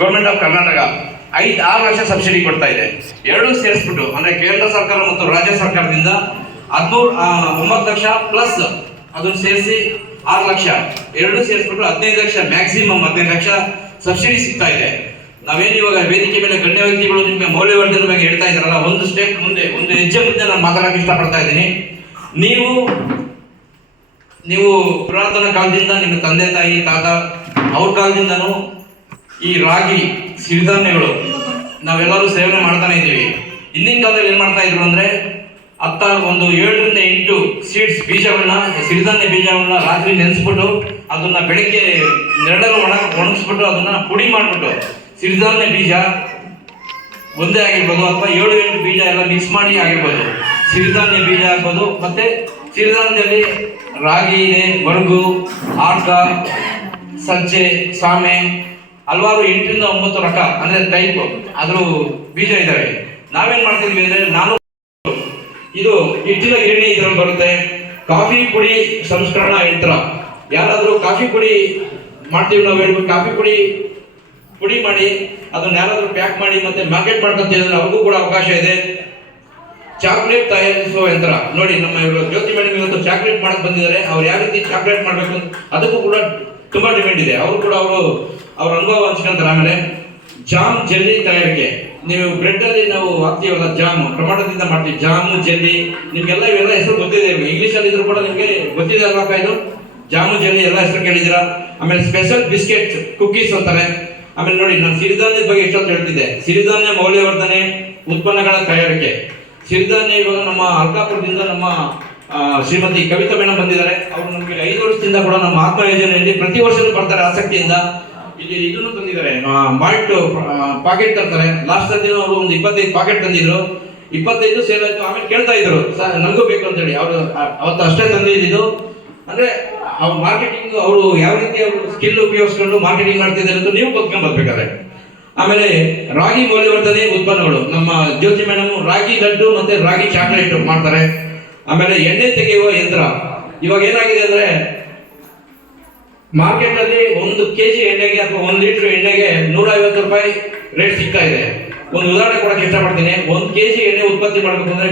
Government of Karnataka 6 lakh subsidy ಕೊಡ್ತಾ ಇದೆ. ಎರಡೂ ಸೇರಿಸ್ಬಿಟ್ಟು ಅಂದ್ರೆ ಕೇಂದ್ರ ಸರ್ಕಾರ ಮತ್ತು ರಾಜ್ಯ ಸರ್ಕಾರದಿಂದ 9 ಲಕ್ಷ ಪ್ಲಸ್ ಅದನ್ನು ಸೇರಿಸಿ 6 ಲಕ್ಷ ಎರಡೂ ಸೇರಿಸ್ಬಿಟ್ಟು 15 ಲಕ್ಷ, ಮ್ಯಾಕ್ಸಿಮಮ್ 15 ಲಕ್ಷ ಸಬ್ಸಿಡಿ ಸಿಗ್ತಾ ಇದೆ. ನಾವೇನು ಇವಾಗ ವೇದಿಕೆ ಮೇಲೆ ಗಣ್ಯ ವ್ಯಕ್ತಿಗಳು ನಿಮಗೆ ಮೌಲ್ಯವರ್ಧನೆ ಬಗ್ಗೆ ಹೇಳ್ತಾ ಇದ್ದಾರಲ್ಲ, ಒಂದು ಸ್ಟೆಪ್ ಮುಂದೆ, ಒಂದು ಹೆಜ್ಜೆ ಮುಂದೆ ನಾನು ಮಾತಾಡಕ್ಕೆ ಇಷ್ಟಪಡ್ತಾ ಇದ್ದೀನಿ. ನೀವು ಪುರಾತನ ಕಾಲದಿಂದ ನಿಮ್ಮ ತಂದೆ ತಾಯಿ ತಾತ ಅವ್ರ ಕಾಲದಿಂದನೂ ಈ ರಾಗಿ ಸಿರಿಧಾನ್ಯಗಳು ನಾವೆಲ್ಲರೂ ಸೇವನೆ ಮಾಡ್ತಾನೆ ಇದ್ದೀವಿ. ಹಿಂದಿನ ಕಾಲದಲ್ಲಿ ಏನ್ ಮಾಡ್ತಾ ಇದ್ರು ಅಂದ್ರೆ 7 ರಿಂದ 8 ಸೀಡ್ಸ್ ಬೀಜಗಳನ್ನ, ಸಿರಿಧಾನ್ಯ ಬೀಜಗಳನ್ನ ರಾತ್ರಿ ನೆನೆಸ್ಬಿಟ್ಟು ಅದನ್ನ ಬೆಳಗ್ಗೆ ನೆರಳಲ್ಲಿ ಒಣಗಿಸ್ಬಿಟ್ಟು ಅದನ್ನ ಪುಡಿ ಮಾಡ್ಬಿಟ್ಟು ಸಿರಿಧಾನ್ಯ ಬೀಜ ಒಂದೇ ಆಗಿರ್ಬೋದು ಅಥವಾ 7-8 ಬೀಜ ಎಲ್ಲ ಮಿಕ್ಸ್ ಮಾಡಿ ಆಗಿರ್ಬೋದು, ಸಿರಿಧಾನ್ಯ ಬೀಜ ಆಗ್ಬೋದು. ಮತ್ತೆ ಸಿರಿಧಾನ್ಯದಲ್ಲಿ ರಾಗಿ ಇದೆ, ಬರಗು, ಆರ್ಕ, ಸಜ್ಜೆ, ಸಾಮೆ, ಹಲವಾರು 8 ರಿಂದ 9 ರಕ ಅಂದ್ರೆ ಟೈಪ್ ಅದ್ರ ಬೀಜ ಇದಾವೆ. ನಾವೇನ್ ಮಾಡ್ತಿದ್ವಿ ಅಂದ್ರೆ, ಇದು ಹಿಟ್ಟಿನ ಗಿರಣಿ ಇದ್ರಲ್ಲಿ ಬರುತ್ತೆ. ಕಾಫಿ ಪುಡಿ ಸಂಸ್ಕರಣಾ ಯಂತ್ರ, ಯಾರಾದ್ರೂ ಕಾಫಿ ಪುಡಿ ಮಾಡ್ತೀವಿ ನಾವು ಹೇಳ್ಬಿಟ್ಟು ಕಾಫಿ ಪುಡಿ ಮಾಡಿ ಅದನ್ನ ಯಾರಾದ್ರೂ ಪ್ಯಾಕ್ ಮಾಡಿ ಮತ್ತೆ ಮಾರ್ಕೆಟ್ ಮಾಡ್ಕೊಂತಿದ್ರೆ ಅವ್ರಿಗೂ ಕೂಡ ಅವಕಾಶ ಇದೆ. ಚಾಕ್ಲೇಟ್ ತಯಾರಿಸುವ ಯಂತ್ರ ನೋಡಿ, ನಮ್ಮ ಇವರು ಜ್ಯೋತಿ ಮೇಡಮ್ ಇವತ್ತು ಚಾಕ್ಲೇಟ್ ಮಾಡಕ್ ಬಂದಿದ್ದಾರೆ. ಅವ್ರು ಯಾವ ರೀತಿ ಚಾಕ್ಲೇಟ್ ಮಾಡ್ಬೇಕು ಅದಕ್ಕೂ ಕೂಡ ತುಂಬಾ ಡಿಮ್ಯಾಂಡ್ ಇದೆ. ಅವರು ಕೂಡ ಅವ್ರ ಅನುಭವ ಹಂಚ್ಕೊಂತಾರೆ. ಆಮೇಲೆ ಜಾಮ್ ಜೆಲ್ಲಿ ತಯಾರಿಕೆ, ನೀವು ಬ್ರೆಡ್ ಅಲ್ಲಿ ನಾವು ಹಾಕ್ತೀವಲ್ಲ ಜಾಮ್, ಟೊಮಾಟೋದಿಂದ ಮಾಡ್ತೀವಿ ಜಾಮು ಜೆಲ್ಲಿ, ನಿಮ್ಗೆಲ್ಲ ಇವೆಲ್ಲ ಹೆಸರು ಗೊತ್ತಿದೆ. ಇಂಗ್ಲಿಷ್ ಅಲ್ಲಿ ಇದ್ರು ಕೂಡ ನಿಮ್ಗೆ ಗೊತ್ತಿದೆ ಅಲ್ವಾ? ಇದು ಜಾಮು ಜೆಲ್ಲಿ ಎಲ್ಲ ಹೆಸರು ಕೇಳಿದಿರಾ. ಆಮೇಲೆ ಸ್ಪೆಷಲ್ ಬಿಸ್ಕೆಟ್ ಕುಕ್ಕೀಸ್ ಅಂತಾರೆ. ಆಮೇಲೆ ನೋಡಿ, ನಾನು ಸಿರಿಧಾನ್ಯದ ಬಗ್ಗೆ ಎಷ್ಟೊಂದು ಹೇಳ್ತಿದ್ದೆ. ಸಿರಿಧಾನ್ಯ ಮೌಲ್ಯವರ್ಧನೆ ಉತ್ಪನ್ನಗಳ ತಯಾರಿಕೆ. ಸಿರಿಧಾನ್ಯ ಇವಾಗ ನಮ್ಮ ಅಲ್ಕಾಪುರದಿಂದ ನಮ್ಮ ಶ್ರೀಮತಿ ಕವಿತಾ ಮೇಡಮ್ ಬಂದಿದ್ದಾರೆ. ಅವರು ನಮಗೆ 5 ವರ್ಷದಿಂದ ಕೂಡ ನಮ್ಮ ಆತ್ಮ ಯೋಜನೆಯಲ್ಲಿ ಪ್ರತಿ ವರ್ಷನೂ ಬರ್ತಾರೆ ಆಸಕ್ತಿಯಿಂದ. ಇಲ್ಲಿ ಇದನ್ನು ತಂದಿದ್ದಾರೆ, ಮಾಲ್ಟ್ ಪಾಕೆಟ್ ತರ್ತಾರೆ. ಲಾಸ್ಟ್ ದಿನ ಅವರು ಒಂದು 25 ಪಾಕೆಟ್ ತಂದಿದ್ರು. 25 ಸೇಲ್ ಆಯ್ತು. ಆಮೇಲೆ ಕೇಳ್ತಾ ಇದ್ರು ನನಗೂ ಬೇಕು ಅಂತ ಹೇಳಿ. ಅವರು ಅವತ್ತು ಅಷ್ಟೇ ತಂದಿದ್ದು. ಅಂದ್ರೆ ಅವ್ರ ಮಾರ್ಕೆಟಿಂಗ್ ಅವರು ಯಾವ ರೀತಿ ಅವರು ಸ್ಕಿಲ್ ಉಪಯೋಗಿಸ್ಕೊಂಡು ಮಾರ್ಕೆಟಿಂಗ್ ಮಾಡ್ತಿದ್ದಾರೆ ಅಂತ ನೀವು ಗೊತ್ಕೊಂಡ್ ಬರ್ಬೇಕಾದ್ರೆ. ಆಮೇಲೆ ರಾಗಿ ಮೌಲ್ಯವರ್ಧನೆ ಉತ್ಪನ್ನಗಳು, ನಮ್ಮ ಜ್ಯೋತಿ ಮೇಡಮ್ ರಾಗಿ ಲಡ್ಡು ಮತ್ತೆ ರಾಗಿ ಚಾಕ್ಲೇಟ್ ಮಾಡ್ತಾರೆ. ಆಮೇಲೆ ಎಣ್ಣೆ ತೆಗೆಯುವ ಯಂತ್ರ. ಇವಾಗ ಏನಾಗಿದೆ ಅಂದ್ರೆ, ಮಾರ್ಕೆಟ್ ಅಲ್ಲಿ 1 kg ಎಣ್ಣೆಗೆ ಅಥವಾ 1 ಲೀಟರ್ ಎಣ್ಣೆಗೆ 150 ರೂಪಾಯಿ ರೇಟ್ ಸಿಗ್ತಾ ಇದೆ. ಒಂದು ಉದಾಹರಣೆ ಕೊಡಕ್ಕೆ ಇಷ್ಟಪಡ್ತೀನಿ. 1 kg ಎಣ್ಣೆ ಉತ್ಪತ್ತಿ ಮಾಡಬೇಕು ಅಂದ್ರೆ